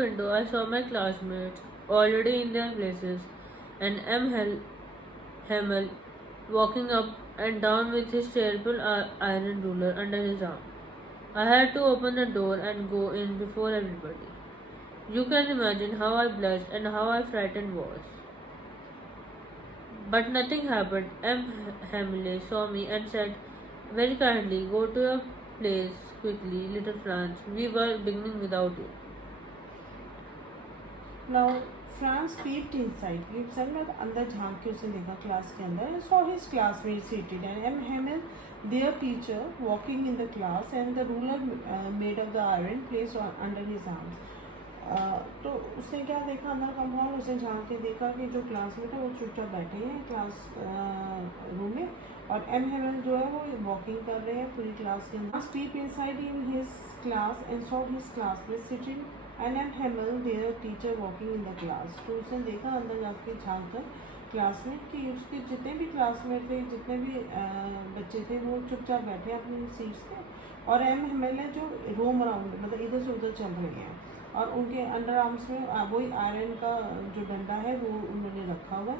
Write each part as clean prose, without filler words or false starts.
window, I saw my classmates already in their places, and Hamel walking up and down with his terrible iron ruler under his arm. I had to open the door and go in before everybody. You can imagine how I blushed and how I frightened was. But nothing happened. Hamlet saw me and said very kindly, "Go to your place quickly, little Franz. We were beginning without you." Now Franz peeped inside. Gibson ने अंदर झांक के उसे देखा class के अंदर and saw his classmates seated and M. Hamel, their teacher, walking in the class and the ruler made of the iron placed under his arms. तो उसने क्या देखा अंदर का माहौल, उसे झांक के देखा कि जो क्लासमेट है वो चुपचाप बैठे हैं क्लास रूम में और एम हेमल जो है वो वॉकिंग कर रहे हैं पूरी क्लास के अंदर. Speak inside in his class and saw his classmate sitting and M Hamel there teacher walking in the class. तो उसने देखा अंदर जाके झांक कर क्लासमेट कि उसके जितने भी क्लासमेट थे, जितने भी बच्चे थे वो चुपचाप बैठे अपनी सीट्स पे और एम हेमल है जो रोम अराउंड मतलब इधर से उधर चल रहे हैं और उनके अंडर आर्म्स में वही आयरन का जो डंडा है वो उन्होंने रखा हुआ है,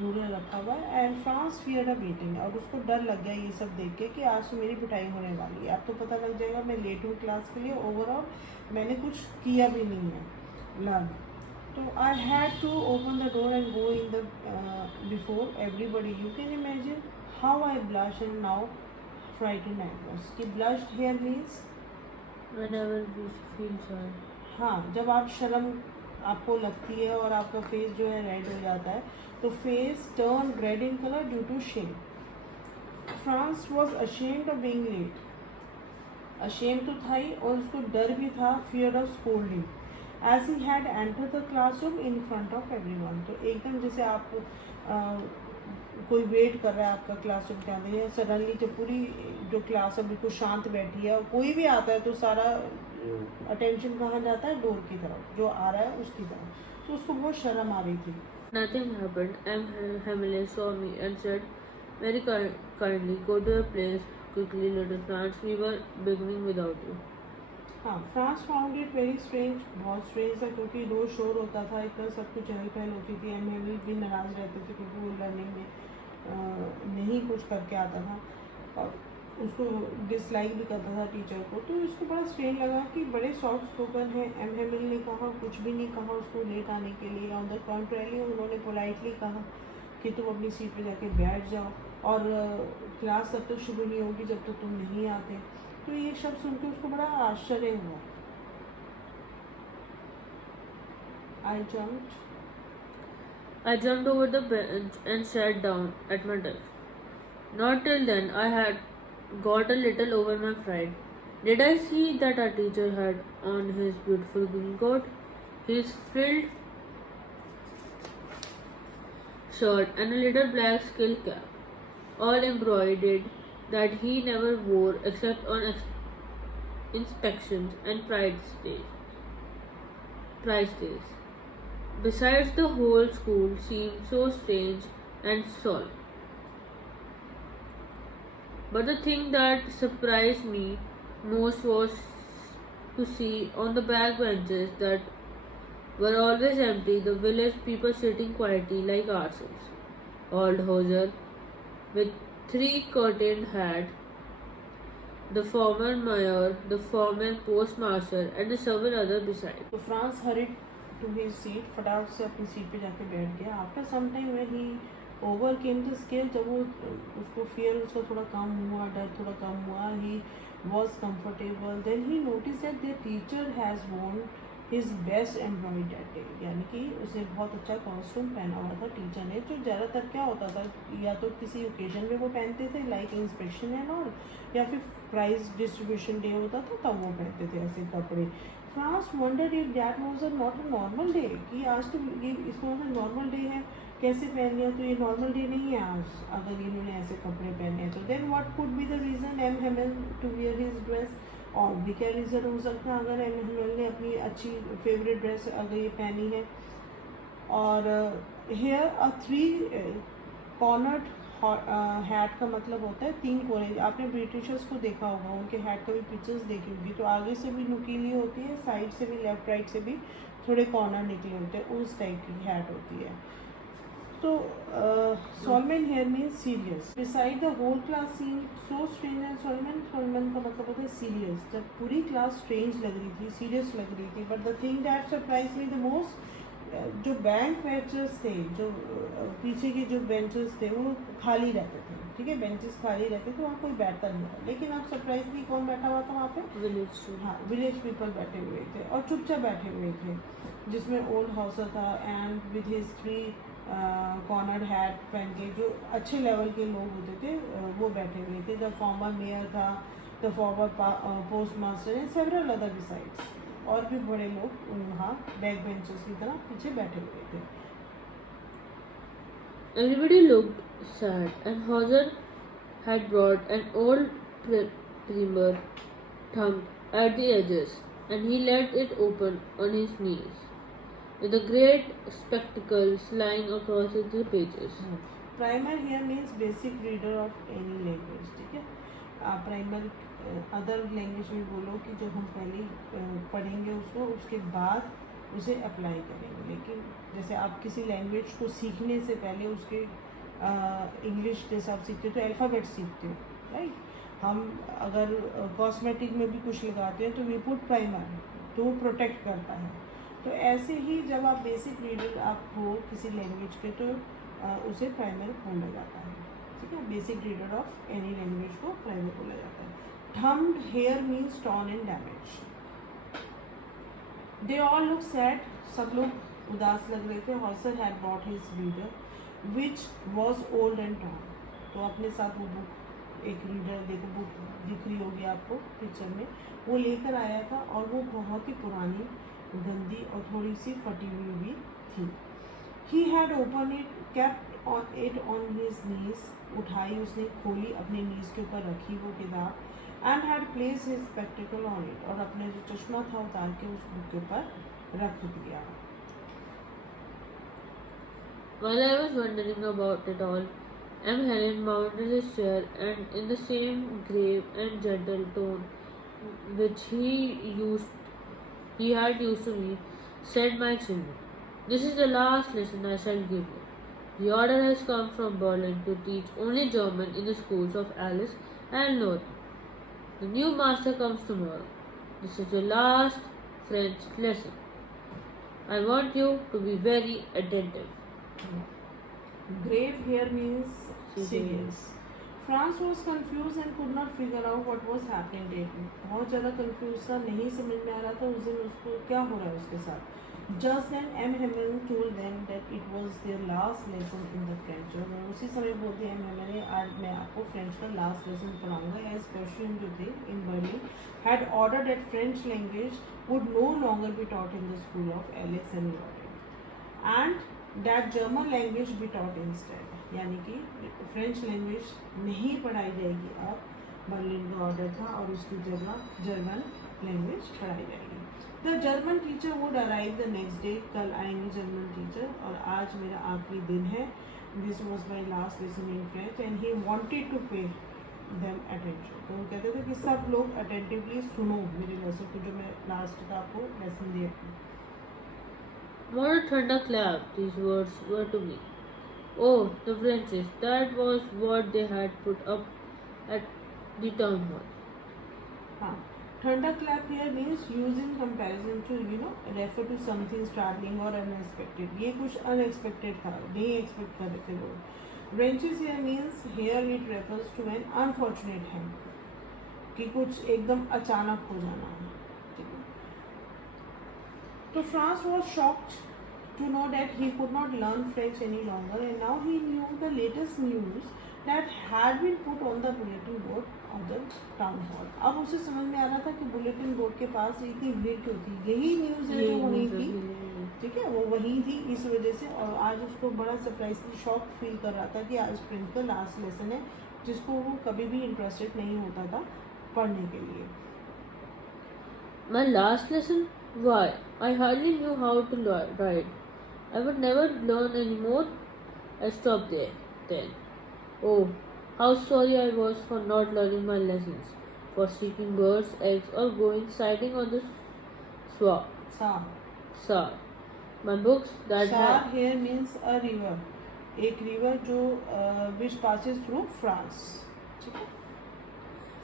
रूलर रखा हुआ है. And France fear a meeting, और उसको डर लग गया ये सब देख के कि आज तो मेरी पिटाई होने वाली है, अब तो पता लग जाएगा मैं लेट हूँ क्लास के लिए, ओवरऑल मैंने कुछ किया भी नहीं है लर्न. तो I had to open the door and go in the before everybody. You can imagine how I blush and now frightened I was. कि blushed here means Whenever we feel shy. हाँ, जब आप शर्म आपको लगती है और आपका फेस जो है रेड हो जाता है तो face turn red in colour due to shame. Franz was ashamed of being late. Ashamed तो था ही और उसको डर भी था, fear of scolding, as he had enter the classroom in front of everyone. तो एकदम जैसे आप कोई वेट कर रहा है आपका क्लासरूम के अंदर या सडनली जब पूरी जो क्लास है बिल्कुल शांत बैठी है और कोई भी आता है तो सारा अटेंशन कहाँ जाता है, डोर की तरफ, जो आ रहा है उसकी तरफ. तो उसको बहुत शर्म आ रही थी. Nothing happened. Hamlet saw me and said very kindly, "Go to your place quickly, little Franz. We were beginning without you." हाँ, France found it very strange. बहुत स्ट्रेंज था क्योंकि रोज शोर होता था, इतना सब कुछ चहल पहल होती थी. एम हेमल भी नाराज़ रहते थे क्योंकि वो लर्निंग में नहीं कुछ करके आता था और उसको डिसलाइक भी करता था टीचर को. तो इसको बड़ा स्ट्रेंज लगा कि बड़े सॉफ्ट स्पोकन है. एम हेमल ने कहा कुछ भी नहीं कहा उसको लेट आने के लिए. ऑन द कॉन्ट्रेरी उन्होंने पोलाइटली कहा कि तुम अपनी सीट पे जाके बैठ जाओ और क्लास तब तक शुरू नहीं होगी जब तक तुम नहीं आते. तो ये शब्द सुन के उसको बड़ा आश्चर्य हुआ. I jumped over the bench and sat down at my desk. Not till then I had got a little over my fright. Did I see that our teacher had on his beautiful green coat, his frilled shirt, and a little black silk cap, all embroidered, that he never wore except on inspections and prize days. Besides, the whole school seemed so strange and solemn. But the thing that surprised me most was to see on the back benches that were always empty the village people sitting quietly like ourselves. Old Hoser with 3 curtained hat, the former mayor, the former postmaster, and the several others beside. तो Franz hurried to his seat. फटाक से अपनी seat पे जाके बैठ गया. After some time when he overcame the scale, जब वो उसको फियर उसका थोड़ा कम हुआ, डर थोड़ा कम हुआ, he was comfortable. Then he notice that there teacher has worn his best embroidered that day. यानी कि उसने बहुत अच्छा कॉस्ट्यूम पहना हुआ था टीचर ने. जो ज़्यादातर क्या होता था, या तो किसी ओकेजन में वो पहनते थे लाइक इंस्पेक्शन एंड ऑल, या फिर प्राइज डिस्ट्रीब्यूशन डे होता था तब वो पहनते थे ऐसे कपड़े. Franz wondered if that was not a normal day. कि आज तो ये इसको नॉर्मल डे है, कैसे पहन लिया, तो ये नॉर्मल डे नहीं है आज अगर इन्होंने ऐसे कपड़े पहने हैं. तो then what could be the reason M Hamel to wear his dress. और भी क्या रीज़न हो सकता है अगर एम हेमल ने अपनी अच्छी फेवरेट ड्रेस अगर ये पहनी है. और हेयर अ 3 कॉर्नर्ड हैट का मतलब होता है 3 कोने। आपने ब्रिटिशर्स को देखा होगा, उनके हैट का भी पिक्चर्स देखी होगी, तो आगे से भी नुकीली होती है, साइड से भी, लेफ्ट राइट से भी थोड़े कॉर्नर निकले होते हैं, उस टाइप की हैट होती है। तो solemn here means serious. Beside the whole class seen so strange and solemn, solemn का मतलब होता है सीरियस। जब पूरी क्लास स्ट्रेंज लग रही थी, सीरियस लग रही थी, but the thing that surprise me the most, जो बैंक बेंचेस थे, जो पीछे के जो बेंचेस थे वो खाली रहते थे, ठीक है, बेंचेस खाली रहते थे, वहाँ कोई बैठता नहीं था। लेकिन आप सरप्राइजली कौन बैठा हुआ था वहाँ पे? Village. हाँ, विलेज पीपल बैठे हुए थे और चुपचाप बैठे हुए थे, जिसमें ओल्ड हाउसर था and with his 3 corner hat पहन के, जो अच्छे लेवल के लोग होते थे वो बैठे हुए थे। द फॉर्मर मेयर था, the former post master and several other besides, और भी बड़े लोग वहाँ बैक बेंचेस की तरह पीछे बैठे हुए थे। Everybody looked sad, and Hauser had brought an old primer thumb at the edges, and he let it open on his knees, with the great spectacles lying across the pages. Primer here means basic reader of any language, ठीक है। आप primer other language में बोलो कि जो हम पहले पढ़ेंगे उसको, उसके बाद उसे अप्लाई करेंगे। लेकिन जैसे आप किसी लैंग्वेज को सीखने से पहले उसके इंग्लिश जैसे आप सीखते हो तो अल्फ़ाबेट सीखते हो, राइट। हम अगर कॉस्मेटिक में भी कुछ लगाते हैं तो वी पुट प्राइमर, तो वो प्रोटेक्ट करता है। तो ऐसे ही जब आप बेसिक रीडर आप हो किसी लैंग्वेज के, तो उसे प्राइमर बोला जाता है, ठीक है। Basic reader of any language को प्राइमर बोला जाता है। Thumbed here means torn and damage. They all look sad, सब लोग उदास लग रहे थे। Hauser had brought his reader which was old and torn, तो अपने साथ वो बुक, एक रीडर, देखो बुक दिख रही होगी आपको पिक्चर में, वो लेकर आया था और वो बहुत ही पुरानी, गंदी और थोड़ी सी फटी हुई भी थी। He had open it, kept on it on his knees, उठाई उसने, खोली, अपने नीज के ऊपर रखी वो किताब, and had place his spectacled on it, और अपने जो चश्मा था उतार के उस बुक के ऊपर रख दिया। While I was wondering about it all, M. Helen mounted his chair and, in the same grave and gentle tone which he had used to me, said, "My children, this is the last lesson I shall give you. The order has come from Berlin to teach only German in the schools of Alice and Lorraine. The new master comes tomorrow. This is the last French lesson. I want you to be very attentive." Grave here means Serious. serious. France was confused and could not figure out what was happening lately. बहुत ज़्यादा confused था, नहीं समझ में आ रहा था उस दिन उसको क्या हो रहा है उसके साथ। Just then M. Hamel told them that it was their last lesson in the French. और उसी समय बोलते हैं M. Hamel, आज मैं आपको फ्रेंच का लास्ट लेसन पढ़ाऊंगा। As Prussian जो थे in Berlin had ordered that French language would no longer be taught in the school of Alice and Lorraine, and that German language be taught instead. यानी कि French language नहीं पढ़ाई जाएगी, अब Berlin का order था और उसकी जगह जर्मन लैंग्वेज पढ़ाई जाएगी। The German teacher would arrive the next day, कल आएंगे जर्मन टीचर, और आज मेरा आखिरी दिन है। This was my last lesson in French and he wanted to pay them attention. तो वो कहते थे कि सब लोग अटेंटिवली सुनो मेरे लेसन को, जो मैं लास्ट का आपको लेसन दिया था। What a thunderclap these words were to me. Oh, the Frenches, that was what they had put up at the town hall. हाँ, thunderclap here means used in comparison to, refer to something startling or unexpected. ये कुछ unexpected था, नहीं expect कर रहे थे लोग। Wrenches here means here it refers to an unfortunate hand, कि कुछ एकदम अचानक हो जाना है, ठीक है। तो France was shocked to know that he could not learn French any longer, and now he knew the latest news that had been put on the bulletin board of the town hall. अब उसे समझ में आ रहा था कि bulletin board के पास इतनी भीड़ क्यों थी, यही न्यूज़ है जो वहीं थी, ठीक है, वो वहीं थी इस वजह से। और आज उसको बड़ा सरप्राइजली शॉक फील कर रहा था कि आज फ्रेंच का लास्ट लेसन है, जिसको वो कभी भी इंटरेस्टेड नहीं होता था पढ़ने के लिए। My last lesson? Why, I hardly knew how to ride. I would never learn any more. I stopped there then. Oh, how sorry I was for not learning my lessons, for seeking birds' eggs or going sighting on the swamp. Sa. Sir, my books that Sar have here means a river. एक river जो विच passes through France. ठीक है.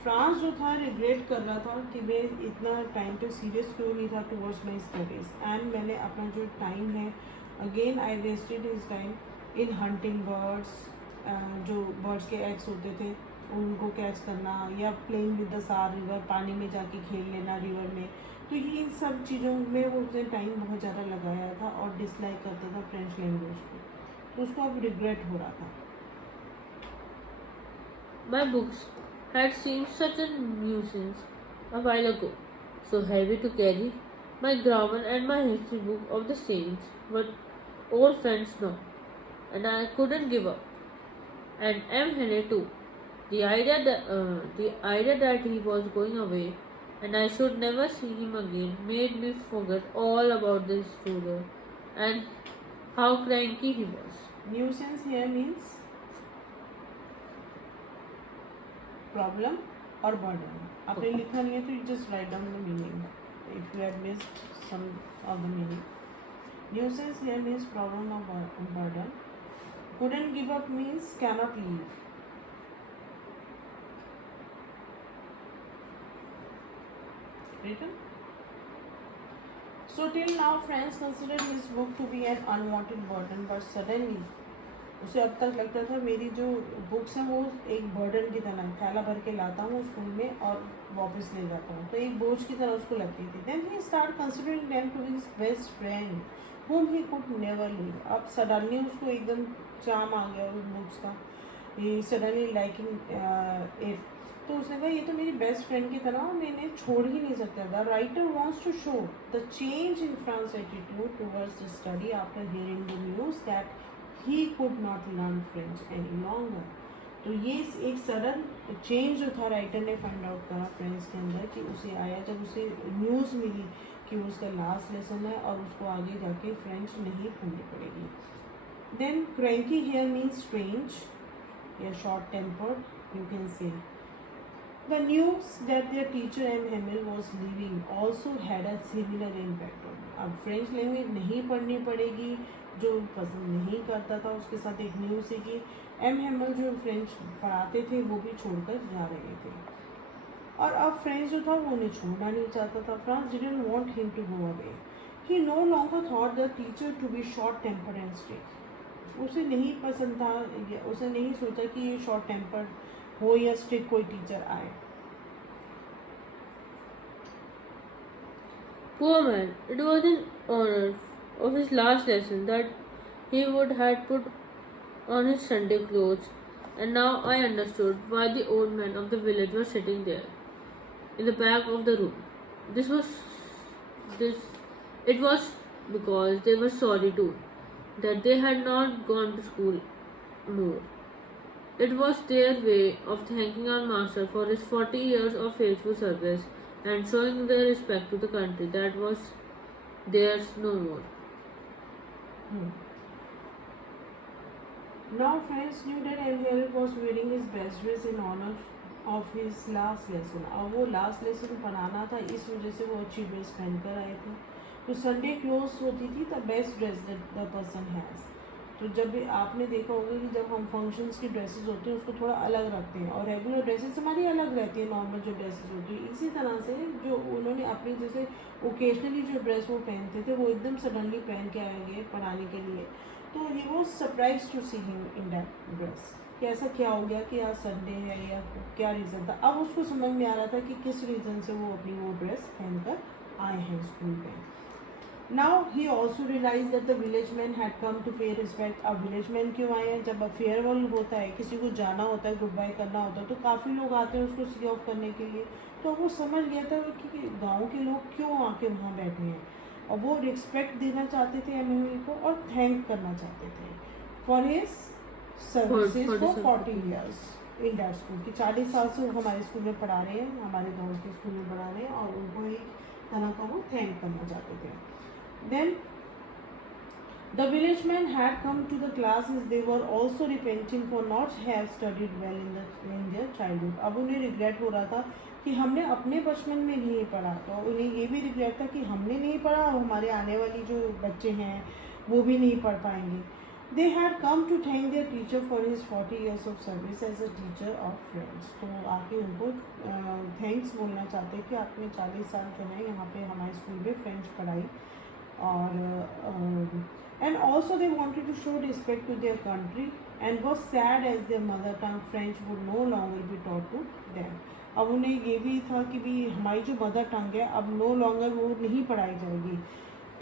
France जो था regret कर रहा था कि मैं इतना टाइम पे सीरियस क्यों नहीं था टुवर्ड्स माई स्टडीज, एंड मैंने अपना जो टाइम है again I wasted his time in hunting birds. जो बर्ड्स के एग्स होते थे उनको कैच करना, या playing with the Saar river, पानी में जाके खेल लेना रिवर में. तो ये इन सब चीज़ों में वो उसने टाइम बहुत ज़्यादा लगाया था और डिसलाइक करता था फ्रेंच लैंग्वेज को, तो उसको अब रिग्रेट हो रहा था. my books had seemed such a nuisance a while ago, so heavy to carry. My grammar and my history book of the saints were old friends now, and I couldn't give up. And M. Henry too. The idea that he was going away and I should never see him again made me forget all about this ruler and how cranky he was. Nuisance here means problem और burden. आपने लिखा नहीं है तो you just write down the meaning if you have missed some of the meaning. Nuisance here means problem और burden. couldn't give up means cannot leave. Written. So till now friends considered his book to be an unwanted burden, but suddenly उसे अब तक लगता था मेरी जो books हैं वो एक बर्डन की तरह थैला भर के लाता हूँ स्कूल में और वापस ले जाता हूँ, तो एक बोझ की तरह उसको लगती थी. Then he start considering them to be his best friend whom he could never leave. अब सडनली उसको एकदम चाम आ गया उस बुक्स का. He suddenly liking it. तो उसने कहा ये तो मेरी बेस्ट फ्रेंड की तरह मैं इन्हें छोड़ ही नहीं सकता. The writer wants to show the change in Franz attitude towards the study after hearing the news that he could not learn French any longer. तो ये एक सडन चेंज जो था राइटर ने फाइंड आउट करा फ्रेंच के अंदर कि उसे आया जब उसे न्यूज़ मिली कि वो उसका लास्ट लेसन है और उसको आगे जाके फ्रेंच नहीं पढ़नी पड़ेगी. Then cranky here means strange या short tempered you can say. The news that their teacher M. Hamel was leaving also had a similar impact on him. अब फ्रेंच लैंग्वेज नहीं पढ़नी पड़ेगी, जो पसंद नहीं करता था उसके साथ एक न्यूज़ है कि एम हेमल जो फ्रेंच पढ़ाते थे वो भी छोड़कर जा रहे थे, और अब फ्रेंच जो था वो उन्हें छोड़ना नहीं चाहता था. Franz didn't want him to go away. He no longer thought the teacher to be short tempered and strict. उसे नहीं पसंद था, उसे नहीं सोचा कि ये शॉर्ट टेम्पर्ड हो या स्ट्रिक्ट कोई टीचर आए. Poor man, it was in honor of his last lesson that he would have put on his Sunday clothes, and now I understood why the old men of the village were sitting there in the back of the room. This it was because they were sorry too that they had not gone to school more. It was their way of thanking our master for his 40 years of faithful service and showing their respect to the country that was theirs no more. Now friends knew that Emil was wearing his best dress in honor of his last lesson. अब वो last lesson पढ़ाना था, इस वजह से वो अच्छी dress पहन कर आए थे. तो संडे क्लोज होती थी the best dress that the person has. तो जब भी आपने देखा होगा कि जब हम फंक्शंस की ड्रेसेस होती हैं उसको थोड़ा अलग रखते हैं, और रेगुलर ड्रेसेस हमारी अलग रहती है नॉर्मल जो ड्रेसेस होती है. इसी तरह से जो उन्होंने अपनी जैसे ओकेजनली जो ड्रेस वो पहनते थे वो एकदम सडनली पहन के आएंगे पढ़ाने के लिए. तो he was surprise to see him in that dress कि ऐसा क्या हो गया कि आज संडे है या क्या रीज़न था. अब उसको समझ में आ रहा था कि किस रीज़न से वो अपनी वो ड्रेस पहनकर आए हैं स्कूल में. Now he also realized that the village men had come to pay respect. अब village men क्यों आए हैं? जब फेयरवेल होता है, किसी को जाना होता है, गुड बाय करना होता है, तो काफ़ी लोग आते हैं उसको सी ऑफ करने के लिए. तो वो समझ गया था कि गांव के लोग क्यों आके वहाँ बैठे हैं, और वो रिस्पेक्ट देना चाहते थे एमएमए को और थैंक करना चाहते थे for his services for 40 years in that school. कि 40 साल से वो हमारे स्कूल में पढ़ा रहे हैं, हमारे गाँव के स्कूल में पढ़ा रहे हैं, और उनको एक तरह का वो थैंक करना चाहते थे. Then The village men had come to the classes. They were also repenting for not have studied well in their childhood. अब उन्हें रिग्रेट हो रहा था कि हमने अपने बचपन में नहीं पढ़ा, तो उन्हें ये भी रिग्रेट था कि हमने नहीं पढ़ा, हमारे आने वाली जो बच्चे हैं वो भी नहीं पढ़ पाएंगे. They had come to thank their teacher for his 40 years of service as a teacher of French. तो आके उनको थैंक्स बोलना चाहते कि आपने 40 साल जो है यहाँ पे हमारे स्कूल में फ्रेंच पढ़ाई. और and also they wanted to show respect to their country and was sad as their mother tongue French would no longer be taught to them. अब उन्हें ये भी था कि भी हमारी जो मदर टंग है अब नो लॉन्गर वो नहीं पढ़ाई जाएगी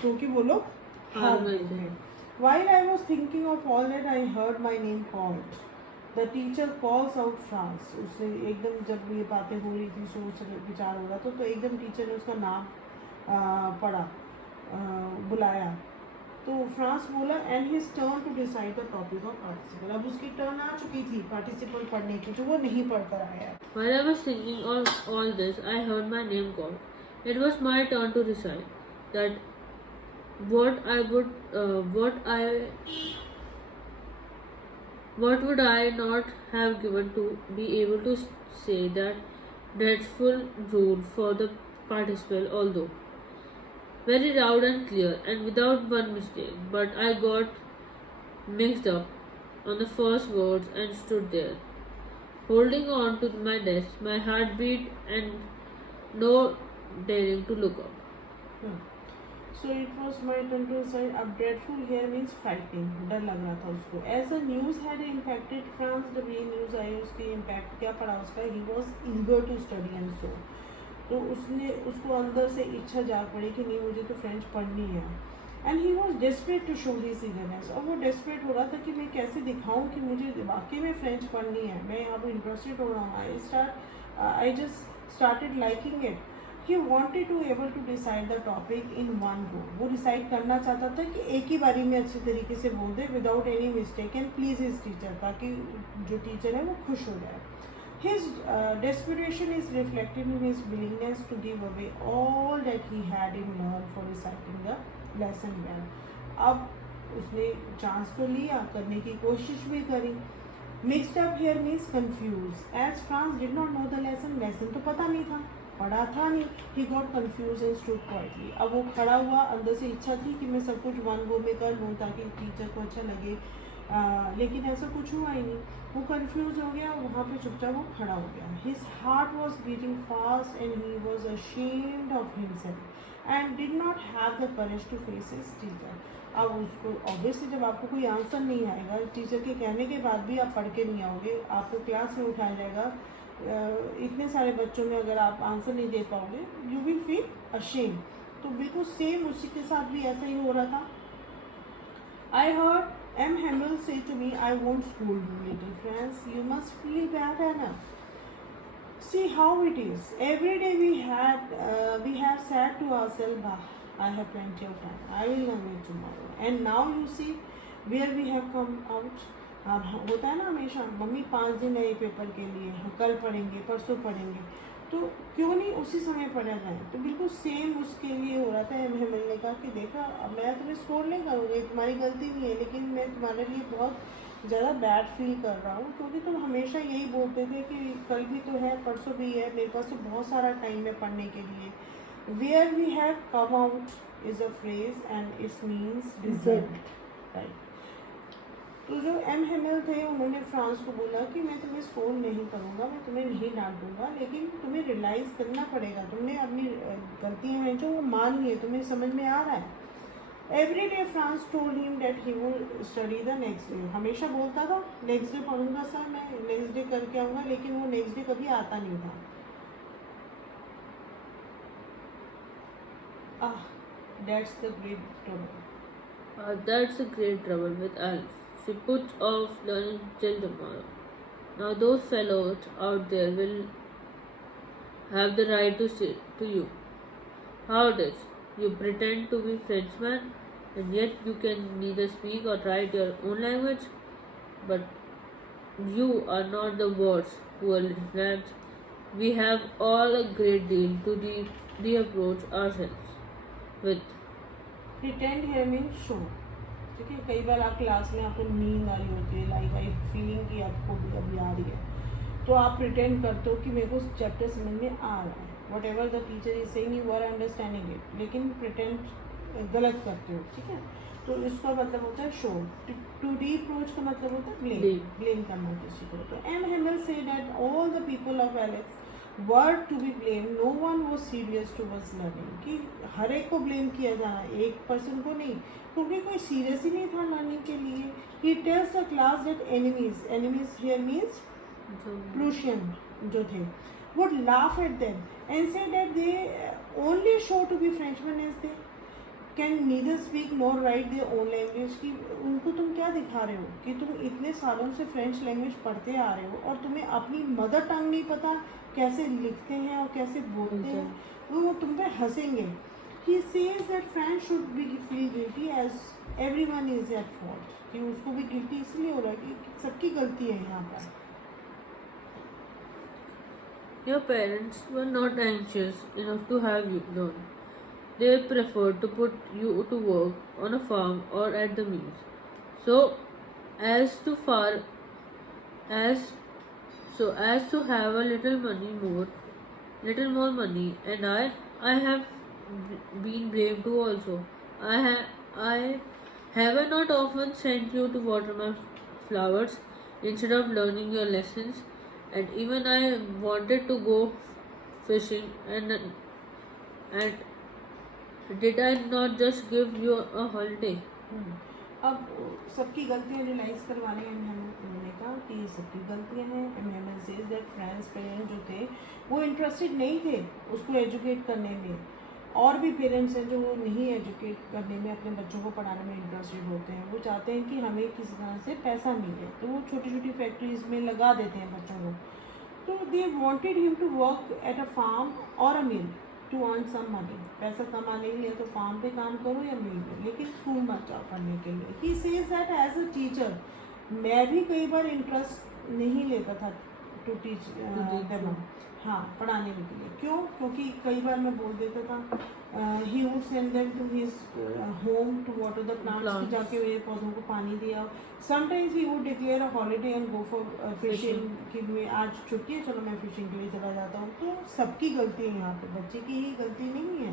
क्योंकि वो लोग हार गए थे. While I was thinking of all that, I heard my name called. The teacher calls out France. उससे एकदम जब ये बातें हो रही थी, सोच विचार हो रहा था, तो एकदम टीचर ने उसका नाम पढ़ा, बुलाया. तो फ्रांस बोला and his turn to decide the topic of participle. अब उसकी टर्न आ चुकी थी पार्टिसिपल पढ़ने की, जो वो नहीं पढ़ कर आया. While I was thinking of all this, I heard my name called. It was my turn to decide that what would I not have given to be able to say that dreadful rule for the participle, although very loud and clear and without one mistake. But I got mixed up on the first words and stood there, holding on to my desk, my heart beat and no daring to look up. So it was my turn to decide. अब dreadful here means frightening, डर लग रहा था उसको. As the news had impacted France, जब ये news आई उसके impact क्या पड़ा उसका, he was eager to study and so. तो उसको अंदर से इच्छा जाग पड़ी कि नहीं मुझे तो फ्रेंच पढ़नी है. And he was desperate to show his eagerness. और वो desperate हो रहा था कि मैं कैसे दिखाऊं कि मुझे वाकई में फ्रेंच पढ़नी है, मैं यहाँ पर इंटरेस्टेड हो रहा हूँ. I just started liking it. He wanted to able to decide the topic in one go. वो डिसाइड करना चाहता था कि एक ही बारी में अच्छे तरीके से बोल दे without any mistake and please his teacher, ताकि जो टीचर है वो खुश हो जाए. His desperation is reflected in his willingness to give away all that he had in learned for reciting the lesson well. अब उसने चांस तो लिया, करने की कोशिश भी करी. Mixed up here means confused. As France did not know the lesson तो पता नहीं था, पढ़ा था नहीं. He got confused and stood quietly. अब वो खड़ा हुआ, अंदर से इच्छा थी कि मैं सब कुछ वन गो में कर लूँ ताकि टीचर को अच्छा लगे, लेकिन ऐसा कुछ हुआ ही नहीं. वो कंफ्यूज हो गया, वहाँ पे चुपचाप वो खड़ा हो गया. His heart was beating fast and he was ashamed of himself and did not have the courage to face his teacher. अब उसको ऑब्वियसली जब आपको कोई आंसर नहीं आएगा, टीचर के कहने के बाद भी आप पढ़ के नहीं आओगे, आपको क्लास में उठाया जाएगा, इतने सारे बच्चों में अगर आप आंसर नहीं दे पाओगे, यू विल फील अशेम. तो बिल्कुल सेम उसी के साथ भी ऐसा ही हो रहा था. I heard M. Hamel say to me, I won't scold you, little France. You must feel bad enough. See how it is. Every day we have said to ourselves, bah, I have plenty of time. I will learn it tomorrow. And now you see where we have come out. अब होता है ना हमेशा, mummy 5 दिन है paper के लिए, कल पढ़ेंगे, परसों पढ़ेंगे, तो क्यों नहीं उसी समय पढ़ा जाए. तो बिल्कुल सेम उसके लिए हो रहा था. हमें मिलने का कि देखा अब मैं तुम्हें स्कोर नहीं करूँगी, तुम्हारी गलती नहीं है, लेकिन मैं तुम्हारे लिए बहुत ज़्यादा बैड फील कर रहा हूँ क्योंकि तुम हमेशा यही बोलते थे कि कल भी तो है, परसों भी है, मेरे पास तो बहुत सारा टाइम है पढ़ने के लिए. Where we have come out is a phrase and its means result, right. तो जो M. Hamel थे उन्होंने फ्रांस को बोला कि मैं तुम्हें स्कोर नहीं करूँगा, मैं तुम्हें नहीं डांट दूँगा, लेकिन तुम्हें रियलाइज़ करना पड़ेगा, तुमने अपनी गलतियाँ हैं जो वो मान ली है, तुम्हें समझ में आ रहा है. Every day France told him that he will study the next day. हमेशा बोलता था नेक्स्ट डे पढ़ूंगा सर, मैं नेक्स्ट डे करके आऊँगा, लेकिन वो नेक्स्ट डे कभी आता नहीं था. That's the great trouble. That's a great trouble with Alice. She puts off learning till tomorrow. Now those fellows out there will have the right to say to you, how it is, you pretend to be Frenchman and yet you can neither speak or write your own language, but you are not the words who are French. We have all a great deal to reapproach ourselves with. Pretend here means show. ठीक है, कई बार आप class में आपको नींद आ रही होती है, लाइक आई फीलिंग कि आपको भी अभी आ रही है, तो आप प्रिटेंड करते हो कि मेरे को चैप्टर समझ में आ रहा है, whatever the teacher is saying you are understanding it, लेकिन प्रिटेंड गलत करते हो, ठीक है। तो इसका मतलब होता है शो। टू रीप्रोच का मतलब होता है ब्लेम, ब्लेम करना किसी को। तो M Hamel say that all the people of Alsace were to be blame, no one was serious towards learning, कि हर एक को ब्लेम किया जाना, एक पर्सन को नहीं, क्योंकि कोई सीरियस ही नहीं था लर्निंग के लिए। ही tells the class that enemies, enemies here means Prussian जो थे, would laugh at them and say that they only show to be Frenchmen as they can neither speak nor write their own language, कि उनको तुम क्या दिखा रहे हो कि तुम इतने सालों से फ्रेंच लैंग्वेज पढ़ते आ रहे हो और तुम्हें अपनी मदर टंग नहीं पता कैसे लिखते हैं और कैसे बोलते हैं, वो तुम पे हंसेंगे। He says that French should be feel guilty as everyone is at fault, कि उसको भी गिल्टी इसलिए हो रहा है कि सबकी गलती है यहाँ पर। Your parents were not anxious enough to have you learn. They preferred to put you to work on a farm or at the mills. So as to far as to have a little more money, and I have been brave too also. I have I not often sent you to water my flowers instead of learning your lessons, and even I wanted to go fishing, and did I not just give you a holiday? अब सबकी गलतियाँ realise करवाने हमने कहा कि ये सबकी गलतियाँ हैं। M says that friends parents जो थे वो इंटरेस्टेड नहीं थे उसको एजुकेट करने में, और भी पेरेंट्स हैं जो वो नहीं एजुकेट करने में, अपने बच्चों को पढ़ाने में इंटरेस्टेड होते हैं। वो चाहते हैं कि हमें किसी तरह से पैसा मिले, तो वो छोटी छोटी फैक्ट्रीज में लगा देते हैं बच्चों को। तो they wanted him to work at a farm और a mill to earn some money, पैसा कमाने के लिए तो फार्म पे काम करो या मिल में, लेकिन स्कूल मत जाओ पढ़ने के लिए। He says that as a teacher मैं भी कई बार इंटरेस्ट नहीं लेता था टू टीच देम, हाँ पढ़ाने के लिए। क्यों? क्योंकि कई बार मैं बोल देता था he would send them to his home to water the plants, कि जाके मेरे पौधों को पानी दिया। Sometimes he would declare a holiday and go for fishing, कि मैं आज छुट्टी है चलो मैं फिशिंग के लिए चला जाता हूँ। तो सबकी गलती है यहाँ पे, बच्चे की ही गलती नहीं है।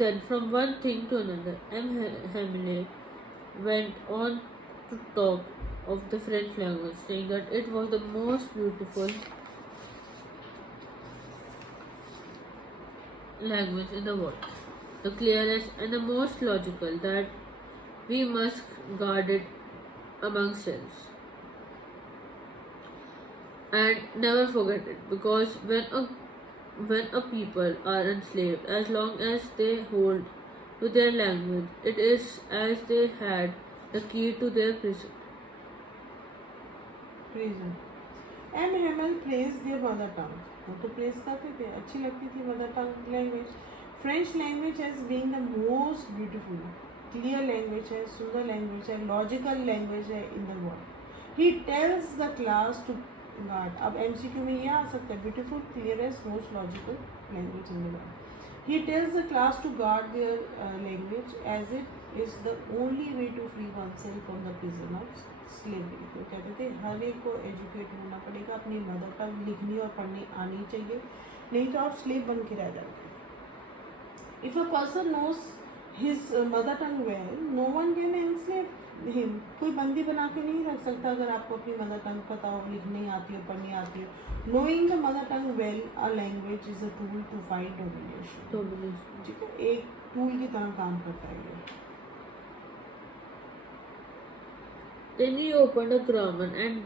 Then from one thing to another, M. Hamilton went on to talk of the French language, saying that it was the most beautiful language in the world, the clearest and the most logical, that we must guard it among selves and never forget it, because when a people are enslaved, as long as they hold to their language, it is as they had the key to their prison. M Hamel praise there mother tongue, वो तो praise करते थे, अच्छी लगती थी mother tongue language. French language as being the most beautiful, clear language है, सुंदर language है, लॉजिकल लैंग्वेज है in the world. He tells the class to guard, अब एमसीक्यू में ये आ सकता है, beautiful, clearest, most logical language in the world. He tells the class to guard there language as it is the only way to free oneself from the prison of slavery. तो कहते थे हर एक को एजुकेट होना पड़ेगा, अपनी mother tongue लिखनी और पढ़नी आनी चाहिए, नहीं तो आप स्लेव बन के रह जाओगे। If a person knows his mother tongue well, no one can enslave him, कोई बंदी बना के नहीं रख सकता अगर आपको अपनी मदर टंग पता हो, लिखनी आती हो, पढ़नी आती हो। Knowing the mother tongue well a language is a tool to fight domination, ठीक है, एक टूल की तरह काम करता है ये। Then he opened a grammar and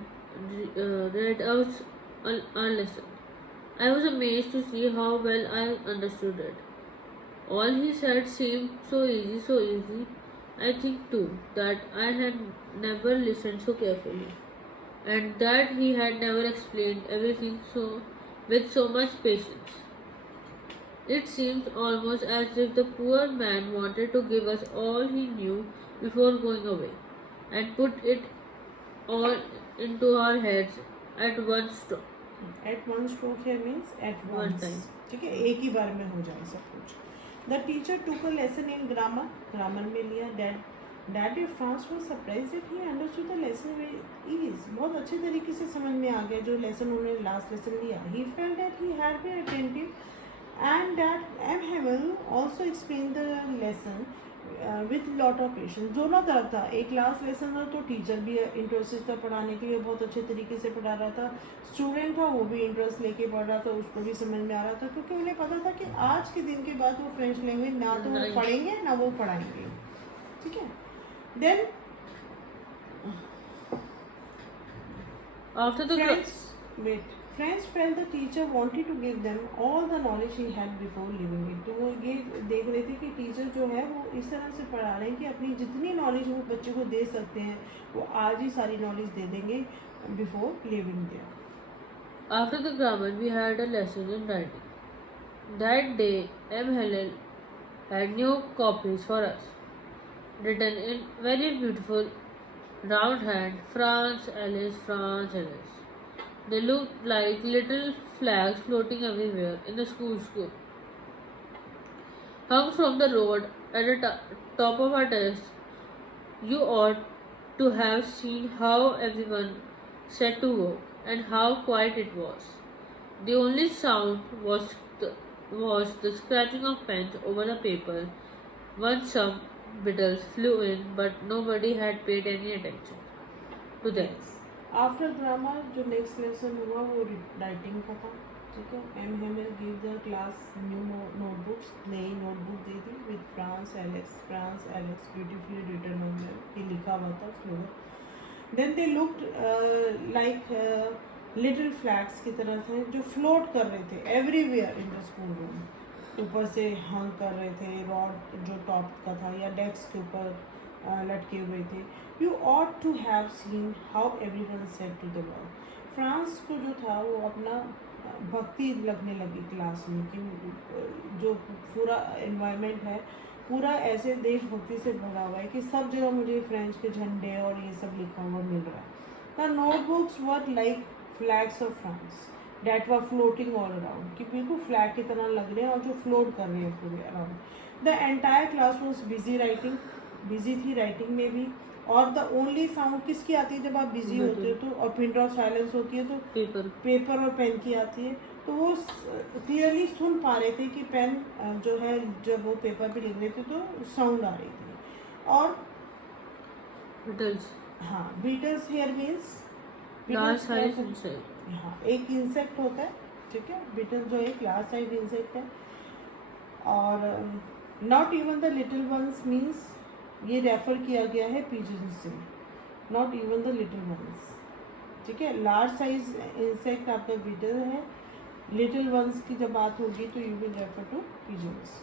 read out our lesson. I was amazed to see how well I understood it. All he said seemed so easy. I think too that I had never listened so carefully, and that he had never explained everything with so much patience. It seemed almost as if the poor man wanted to give us all he knew before going away, and put it all into our heads at one stroke. At one stroke here means at One once, time. ठीक है, एक ही बार में हो जाए सब कुछ। The teacher took a lesson in grammar में लिया. Daddy France was surprised that he understood the lesson with ease. बहुत अच्छे तरीके से समझ में आ गया जो लेसन उन्होंने लास्ट लेसन लिया. He felt that he had been attentive and that M. Hamill also explained the lesson with lot of patience. दोनों तरफ था. एक लास्ट लेसन था तो टीचर भी इंटरेस्टेड था पढ़ाने के लिए, बहुत अच्छे तरीके से पढ़ा रहा था. स्टूडेंट था वो भी इंटरेस्ट लेके पढ़ रहा था, उसको भी समझ में आ रहा था क्योंकि उन्हें पता था कि आज के दिन के बाद वो फ्रेंच लैंग्वेज ना तो वो पढ़ेंगे ना वो पढ़ाएंगे. ठीक है. Then After the friends felt the teacher wanted to give them all the knowledge he had before leaving it. तो वो ये देख रहे थे कि टीचर जो है वो इस तरह से पढ़ा रहे हैं कि अपनी जितनी नॉलेज वो बच्चे को दे सकते हैं वो आज ही सारी नॉलेज दे देंगे before leaving there. After the grammar, we had a lesson in writing. That day, M. Helen had new copies for us, written in very beautiful round hand, France, Alice, France, Alice. They looked like little flags floating everywhere in the school. Hung from the road at the top of our desk. You ought to have seen how everyone set to work and how quiet it was. The only sound was the scratching of pens over the paper. Once some beetles flew in, but nobody had paid any attention to them. After grammar जो next lesson हुआ वो writing का था. ठीक है. M Hamel give the class new notebooks. नई notebook दे दी with France Alsace beautifully written on them. ये लिखा हुआ था slogan. Then they looked like little flags की तरह थे जो फ्लोट कर रहे थे everywhere in the school room. ऊपर से हंग कर रहे थे. रॉड जो टॉप का था या डेस्क के ऊपर लटके हुए थे. You ought to have seen how everyone said to the world. Franz को जो था वो अपना भक्ति लगने लगी क्लास में कि जो पूरा एनवायरनमेंट है पूरा ऐसे देशभक्ति से भरा हुआ है कि सब जगह मुझे फ्रेंच के झंडे और ये सब लिखा हुआ मिल रहा है. The notebooks were like flags of France that were floating all around. कि बिल्कुल फ्लैग की तरह लग रहे हैं और जो फ्लोट कर रहे हैं पूरे around. The entire class was busy writing. Busy थी राइटिंग में भी. और द ओनली साउंड किसकी आती है जब आप बिजी होते हो तो, और पिन ड्रॉप साइलेंस होती है तो पेपर और पेन की आती है. तो वो क्लियरली सुन पा रहे थे कि पेन जो है जब वो पेपर पे लिख रहे थे तो साउंड आ रही थी. और Beetles. हाँ beetles here means Large size insect. हाँ एक इंसेक्ट होता है. ठीक है. बीटल जो एक लार्ज साइज इंसेक्ट है. और not even the little ones means ये रेफर किया गया है पिजन से. Not even the little ones. ठीक है. लार्ज साइज इंसेक्ट आपका बीटल है. लिटिल वंस की जब बात होगी तो you will refer to pigeons.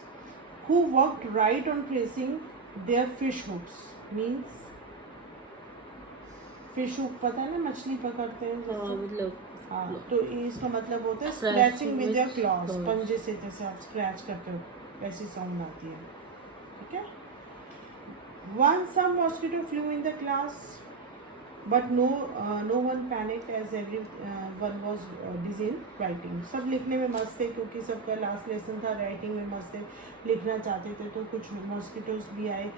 Who worked right on pressing their fish hooks means fish hook पता है ना मछली पकड़ते हैं मतलब हाँ. तो इसका मतलब होता है स्क्रैचिंग विद योर क्लॉज. पंजे से जैसे आप स्क्रैच करते हो वैसी साउंड आती है. ठीक है. Once some mosquito flew in the class, but no one panicked as everyone was busy in writing. सब लिखने में मस्त थे क्योंकि सबका लास्ट लेसन था. राइटिंग में मस्त थे, लिखना चाहते थे. तो कुछ मॉस्किटोज भी आए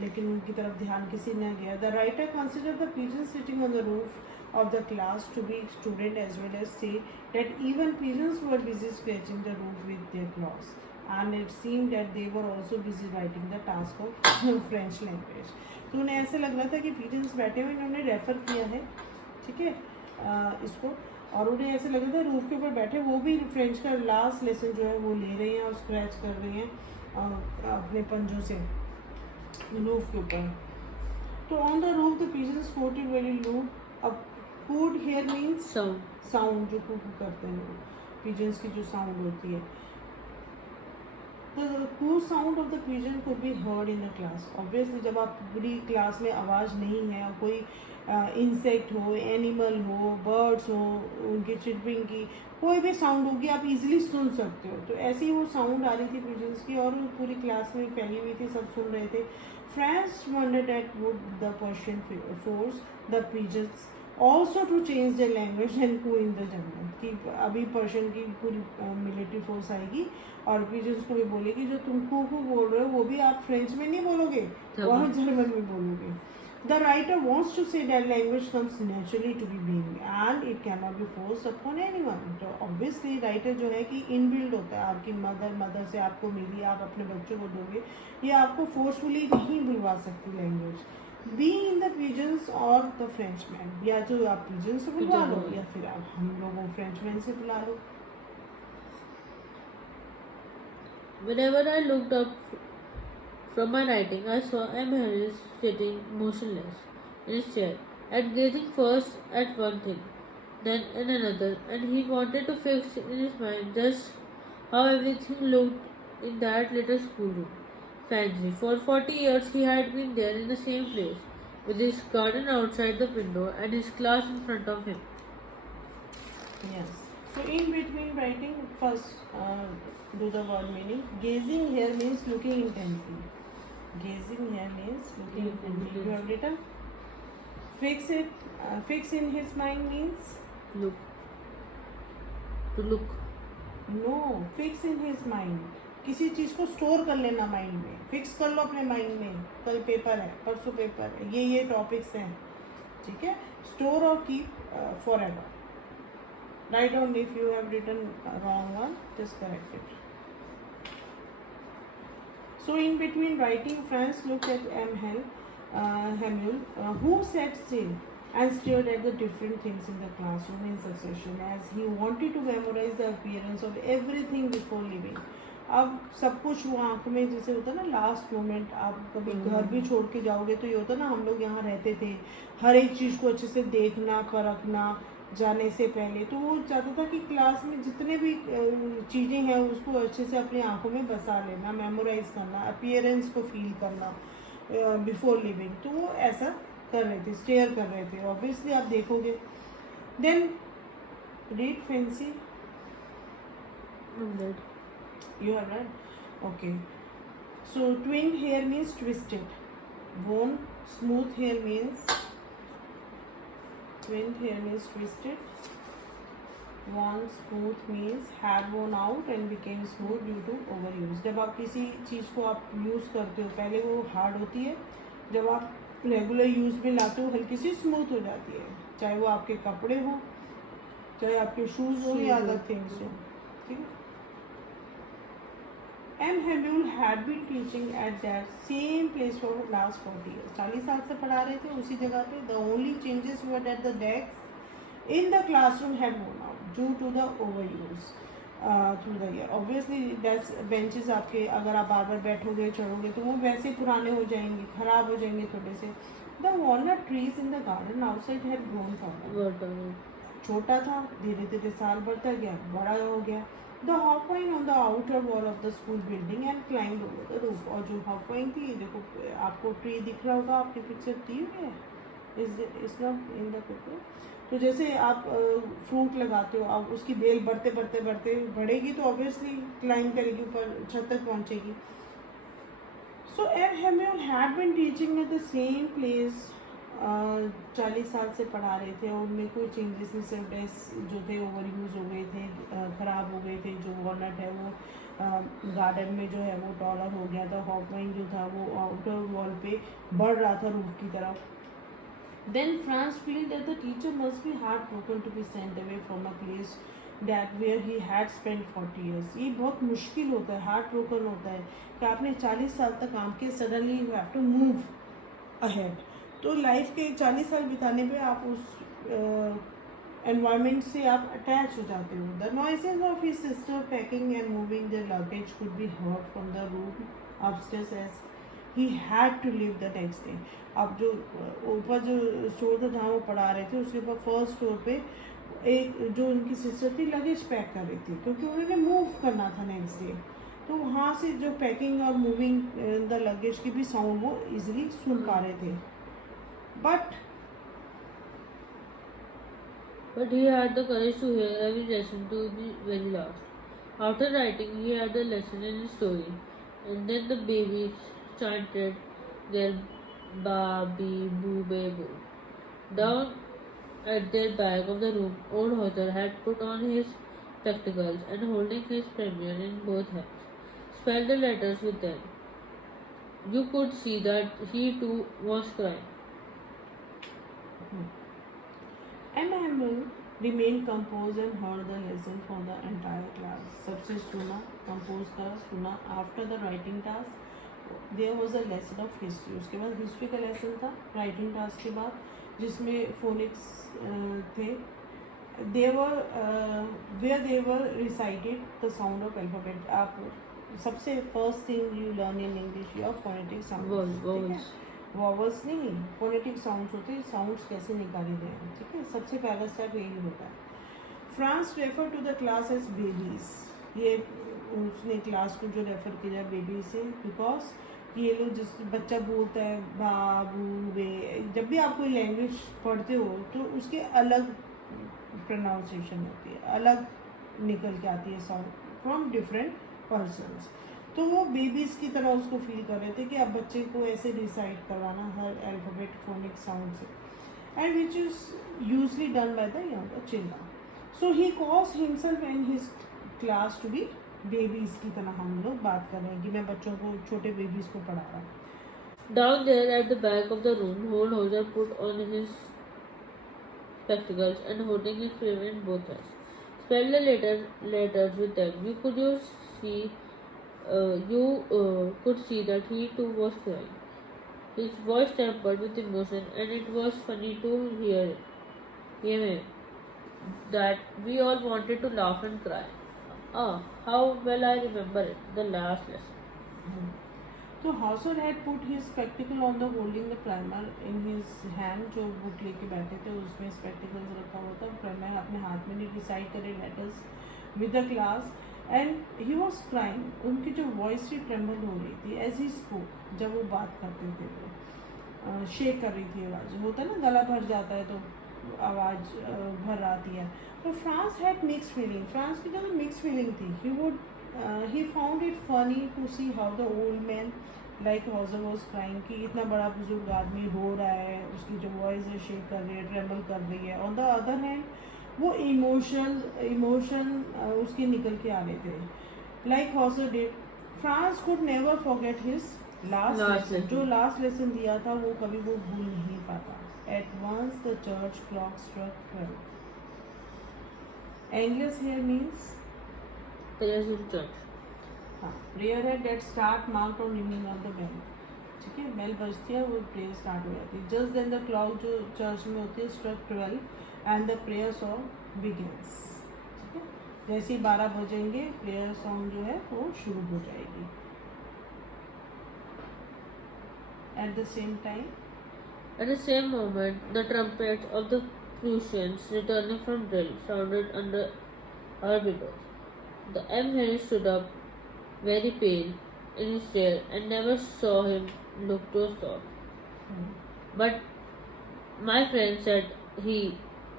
लेकिन उनकी तरफ ध्यान किसी ने गया. The writer considered the pigeons sitting on the roof of the class to be student as well as say that even pigeons were busy scratching the roof with their claws. And it seemed that they were also busy writing the task of French language. तो उन्हें ऐसे लग रहा था कि pigeons बैठे हुए इन्होंने रेफ़र किया है. ठीक है. इसको और उन्हें ऐसे लग रहा था रूफ के ऊपर बैठे वो भी फ्रेंच का लास्ट लेसन जो है वो ले रहे हैं और स्क्रैच कर रहे हैं अपने पंजों से रूफ के ऊपर. तो on the roof the pigeons cooed very low. अब कूड हेयर मीन्स साउंड जो कूक करते हैं पिजन्स की जो साउंड होती है. The coo sound of the pigeon could be heard in the class. Obviously जब आप पूरी क्लास में आवाज़ नहीं है और कोई इंसेक्ट हो, एनिमल हो, बर्ड्स हो, उनकी चिटपिंग की कोई भी साउंड होगी आप इजीली सुन सकते हो. तो ऐसी वो साउंड आ रही थी पिजन्स की और पूरी क्लास में फैली हुई थी. सब सुन रहे थे. Franz wondered at would the Persian force the pigeons also to change the language and coo in the jungle, कि अभी पर्शियन की पूरी मिलिट्री फोर्स आएगी और पिजन्स को भी बोलेगी जो तुम कू बोल रहे हो वो भी आप फ्रेंच में नहीं बोलोगे, वो आप जर्मन में बोलोगे. The writer wants to say that language comes naturally to be being and it cannot be forced upon anyone. तो obviously writer जो है कि इनबिल्ड होता है, आपकी मदर से आपको मिली, आप अपने बच्चों को दोगे, ये आपको फोर्सफुली नहीं बुलवा सकती language. Be in the pigeons और द फ्रेंचमैन, या तो आप पिजन से बुलवा लो या फिर आप हम लोगों फ्रेंचमैन से बुला लो. Whenever I looked up from my writing, I saw M. Harris sitting motionless in his chair and gazing first at one thing, then at another, and he wanted to fix in his mind just how everything looked in that little schoolroom. Fancy, for 40 years he had been there in the same place, with his garden outside the window and his class in front of him. Yes. So in between writing, first do the word meaning. Gazing here means looking intently. Gazing here means looking intently. You have written. Fix it. Fix in his mind means Look. To look. no. Fix in his mind. किसी चीज को store कर लेना mind में, fix कर लो अपने mind में. कल पेपर है, परसों पेपर है, ये टॉपिक्स हैं, ठीक है. स्टोर और keep for ever. Write down if you have written wrong one, just correct it. So in between writing, Franz looked at Hamill, who sat still and stared at the different things in the classroom in succession as he wanted to memorize the appearance of everything before leaving. अब सब कुछ वो आँख में जैसे होता है ना लास्ट मोमेंट, आप कभी घर भी छोड़ के जाओगे तो ये होता ना, हम लोग यहाँ रहते थे, हर एक चीज़ को अच्छे से देखना परखना जाने से पहले, तो वो चाहता था कि क्लास में जितने भी चीज़ें हैं उसको अच्छे से अपनी आंखों में बसा लेना, मेमोराइज करना, अपीयरेंस को फील करना बिफोर लिविंग. तो वो ऐसा कर रहे थे, स्टेयर कर रहे थे. ऑब्वियसली आप देखोगे. Then read fancy. You are right. Okay. So twinned hair means twisted. Worn. Smooth hair means twinned hair means twisted. Worn. Smooth means had worn out and became smooth due to overuse. जब आप किसी चीज़ को आप use करते हो पहले वो hard होती है, जब आप रेगुलर यूज़ में लाते हो हल्की सी स्मूथ हो जाती है, चाहे वो आपके कपड़े हो, चाहे आपके शूज़ हो या अदर थिंग्स हो. ठीक है. M. Hamill had been teaching at that same place for the last 40 years. 40 साल से पढ़ा रहे थे उसी जगह पे. The only changes were that the desks in the classroom had worn out due to the overuse through the year. Obviously, desk benches आपके अगर आप बार बार बैठोगे चढ़ोगे तो वो वैसे पुराने हो जाएंगे, खराब हो जाएंगे थोड़े से. The walnut trees in the garden outside had grown taller. छोटा था, धीरे धीरे साल बढ़ता गया, बड़ा हो गया. The hawthorn on the outer wall of the school building and climbed over the roof. और जो hawthorn थी, देखो आपको ट्री दिख रहा होगा, आपने पिक्चर दी हुई है, is not in the picture. तो जैसे आप फ्रूट लगाते हो, आप उसकी बेल बढ़ते बढ़ते बढ़ते बढ़ेगी तो ऑब्वियसली क्लाइंब करेगी, ऊपर छत तक पहुंचेगी. So M. Hamill had been teaching at the same place. 40 साल से पढ़ा रहे थे और उनमें कोई चेंजेस नहीं, सिर्फ डेस्क जो थे ओवर यूज़ हो गए थे, ख़राब हो गए थे. जो वॉलनट है वो गार्डन में जो है वो टॉलर हो गया था. हॉफमाइन जो था वो आउटर वॉल पे बढ़ रहा था रूफ की तरफ. Then Franz feel that the teacher must be heart broken to be sent away from a place that where he had spend 40 years. ये बहुत मुश्किल होता है, हार्ट ब्रोकन होता है कि आपने 40 साल तक काम किया, suddenly you have to move ahead. तो लाइफ के 40 साल बिताने पे आप उस एनवायरनमेंट से आप अटैच हो जाते हो. The noises of his sister packing and moving their luggage could be heard from the room upstairs as he had to leave the next day. अब जो ऊपर जो स्टोर था जहाँ वो पढ़ा रहे थे उसके ऊपर फर्स्ट फ्लोर पे एक जो उनकी सिस्टर थी लगेज पैक कर रही थी क्योंकि उन्होंने मूव करना था नेक्स्ट डे. तो वहाँ से जो पैकिंग और मूविंग द लगेज की भी साउंड वो इजीली सुन पा रहे थे. But he had the courage to hear every lesson to the very last. After writing, he had the lesson in his story, and then the babies chanted their ba bee boo be boo. Down At their back of the room, old Hauser had put on his spectacles and holding his premiere in both hands, spelled the letters with them. You could see that he too was crying. Emma Hamill remained composed and heard the lesson for the entire class. सबसे सुना, compose करा, सुना. After the writing task, there was a lesson of history. उसके बाद history का lesson था. Writing task के बाद जिसमें phonics थे. They were where they were recited the sound of alphabet. आप सबसे first thing you learn in English your phonetic sounds. Vowels. Vowels नहीं, फोनेटिक साउंड्स होते हैं, साउंड्स कैसे निकाले गए हैं. ठीक है, सबसे पहला स्टेप यही होता है. Franz refer to the class as babies. ये उसने क्लास को जो रेफर किया बेबी से, बिकॉज ये लोग जिस बच्चा बोलता है बाबू बे, जब भी आप कोई लैंग्वेज पढ़ते हो तो उसके अलग प्रोनाउंसिएशन होती है, अलग निकल के आती है साउंड फ्रॉम डिफरेंट पर्सनस. तो वो बेबीज़ की तरह उसको फील कर रहे थे कि अब बच्चे को ऐसे डिसाइड करवाना हर अल्फ़ाबेट फोनिक साउंड से, and which is usually done by the younger children. So he calls himself and his class to be babies की तरह. हम लोग बात कर रहे हैं कि मैं बच्चों को, छोटे बेबीज़ को पढ़ा रहा हूँ. Down there at the back of the room, Hohenhauser put on his spectacles and holding his frame in both hands, spelled the letters with them. You could see that he too was crying. His voice trembled with emotion, and it was funny to hear him. That we all wanted to laugh and cry. Ah, how well I remember it, the last lesson. तो Hauser had put his spectacled on the holding the primer in his hand. जो book लेके बैठे थे उसमें spectacles रखा हुआ था, primer अपने हाथ में नहीं, डिसाइड करे letters with the class, and he was crying. उनकी जो वॉइस थी ट्रेम्बल हो रही थी एज ही स्पोक. जब वो बात करते थे वो शेक कर रही थी आवाज़. होता है ना, गला भर जाता है तो आवाज़ भर आती है. तो France had mix feeling. France की जो मिक्स फीलिंग थी. He found it funny to see how the old man like Hauser was crying, कि इतना बड़ा बुजुर्ग आदमी रो रहा है, उसकी जो वॉइस है शेक कर रही है, ट्रेबल कर रही है. ऑन द अदर हैंड वो इमोशन उसके निकल के आ रहे थे. Like Hauser did, Franz could never forget his last lesson. जो लास्ट लेसन दिया था वो कभी वो भूल नहीं पाता. At once the church clock struck 12. Angelus here means Prayers in church. हाँ, प्रेयर है that start marked on ringing of the bell. ठीक है, बेल बजती है, वो प्रेयर स्टार्ट हो जाती है. जस्ट देन द क्लॉक जो चर्च में होती है struck 12 and the prayer song begins. ठीक है, जैसे ही 12 बजेंगे प्रेयर सॉन्ग जो है वो शुरू हो जाएगी. Eight the same time, At the same moment, the trumpets of the Prussians returning from drill sounded under our windows. The M. Henry stood up, very pale, in his chair, and never saw him look so soft. But my friend said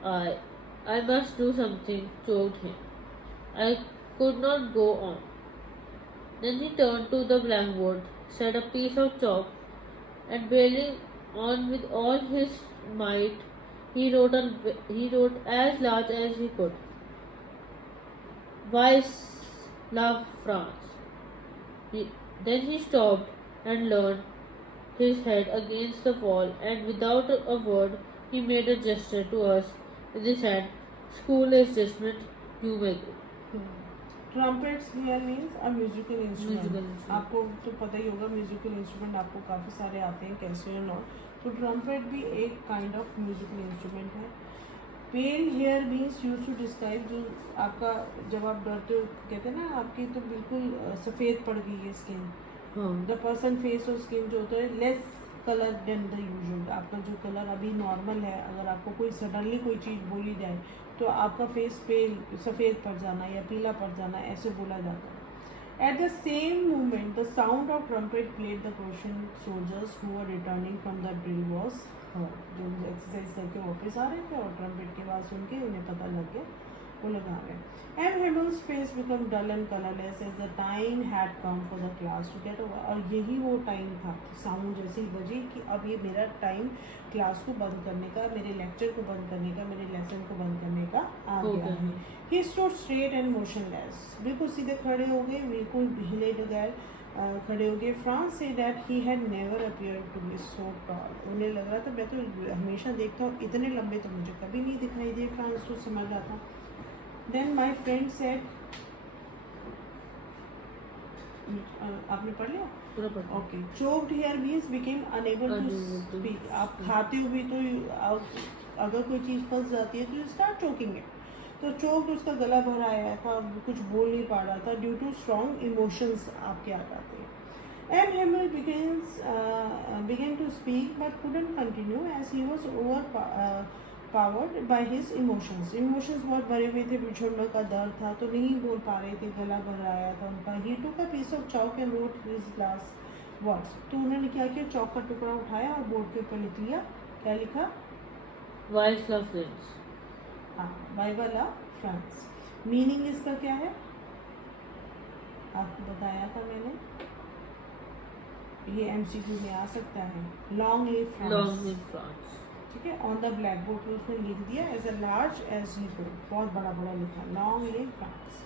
I must do something, choked him. I could not go on. Then he turned to the blackboard, set a piece of chalk, and bearing on with all his might, he wrote as large as he could. Vice love France. Then he stopped and leaned his head against the wall, and without a word, he made a gesture to us with his hand. School is dismissed. You may go. Trumpets here means a musical instrument. Musical instrument. आपको तो पता ही होगा musical instrument आपको काफ़ी सारे आते हैं, कैसे या नॉट. तो ट्रम्पेट भी एक काइंड ऑफ म्यूजिकल इंस्ट्रूमेंट है. Pale here means use to describe जो आपका, जब आप डरते हो कहते हैं ना आपकी तो बिल्कुल सफ़ेद पड़ गई है स्किन. द पर्सन फेस और स्किन जो होता है less colour than the usual. आपका जो कलर अभी नॉर्मल है, अगर आपको कोई सडनली कोई चीज़ बोली जाए तो आपका फेस पेल सफ़ेद पड़ जाना या पीला पड़ जाना, ऐसे बोला जाता है. At the same moment the sound of trumpet played the Persian soldiers who are returning from the drill was. जो एक्सरसाइज करके वापस आ रहे थे और ट्रम्पेट की आवाज़ सुन के उन्हें पता लग गया वो लगा रहे हैं. M. Hamill's face became dull and colorless as the time had come for the class to get over. और यही वो टाइम था, साउंड जैसे ही बजी कि अब ये मेरा टाइम क्लास को बंद करने का, मेरे लेक्चर को बंद करने का, मेरे लेसन को बंद करने का आ हो गया गया है. He stood straight and motionless. बिल्कुल सीधे खड़े हो गए, बिल्कुल हिले डुलाए खड़े हो गए. फ्रांस से that he had never appeared to be so tall. उन्हें लग रहा था मैं तो हमेशा देखता हूँ इतने लंबे तो मुझे कभी नहीं दिखाई दिए. फ्रांस तो समझ रहा था. Then my friend said, आपने पढ़ लिया? पूरा पढ़ा. Okay. Choked here means became unable to Unable to speak. आप खाते हुए तो अगर कोई चीज़ फंस जाती है तो you start choking it. तो चोक्ड उसका गला भरा आया था, कुछ बोल नहीं पा रहा था ड्यू टू स्ट्रॉन्ग इमोशंस आपके आ जाते हैं. M. Hamill began to speak but couldn't continue as he was overpowered by his emotions. Emotions बहुत भरे हुए थे, बिछड़ने का डर था तो नहीं बोल पा रहे थे, गला भर आया था उनका. He took a piece of chalk and wrote his last words. तो उन्होंने क्या किया, चौक का टुकड़ा उठाया और बोर्ड के ऊपर लिख लिया. क्या लिखा? Wise love friends. हाँ, वाइवा फ्रांस. मीनिंग इसका क्या है आपको बताया था मैंने, ये एमसीक्यू में आ सकता है. Long live France. Long live France. ठीक है. ऑन द ब्लैक बोर्ड पे उसने लिख दिया as a large as he could, बहुत बड़ा बड़ा लिखा, long live France.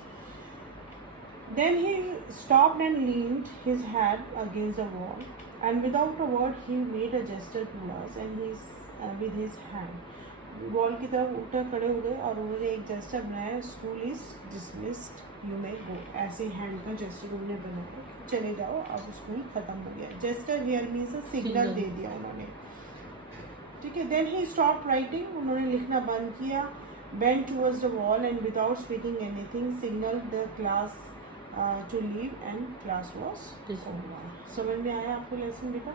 Then he stopped and leaned his head against the wall, and without a word he made a gesture to us and with his hand. Wall की तरफ उठकर खड़े हो गए और उन्होंने एक जेस्टर बनाया, school is dismissed you may go. ऐसे हैंड का जेस्टर उन्होंने बनाया, चले जाओ अब स्कूल खत्म हो गया. Gesture here means a signal दे दिया उन्होंने. ठीक है. देन ही स्टॉप राइटिंग, उन्होंने लिखना बंद किया. Bent towards the wall and without speaking anything signal the class to leave and class was over. समझ में आया आपको लेसन बेटा?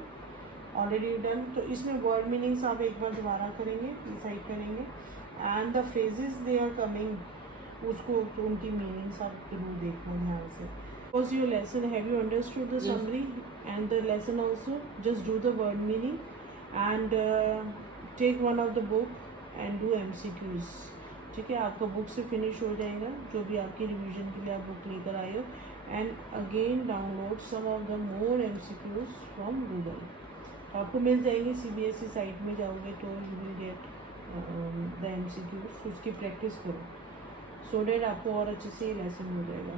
Already done. तो इसमें वर्ड मीनिंग्स आप एक बार दोबारा करेंगे, डिसाइड करेंगे, and the phrases they are coming उसको तो उनकी मीनिंग्स आप जरूर देखना ध्यान से. Was your lesson? Have you understood the summary and the lesson also? Just do the word meaning and take one of the book and do MCQs. ठीक है. आपका बुक से फिनिश हो जाएगा जो भी आपकी रिविजन के लिए आप बुक लेकर आए हो. And again download some of the more MCQs from Google. आपको मिल जाएंगे CBSE साइट में जाओगे तो you will get the MCQs. उसकी प्रैक्टिस करो सो डेट आपको और अच्छे से लेसन हो जाएगा.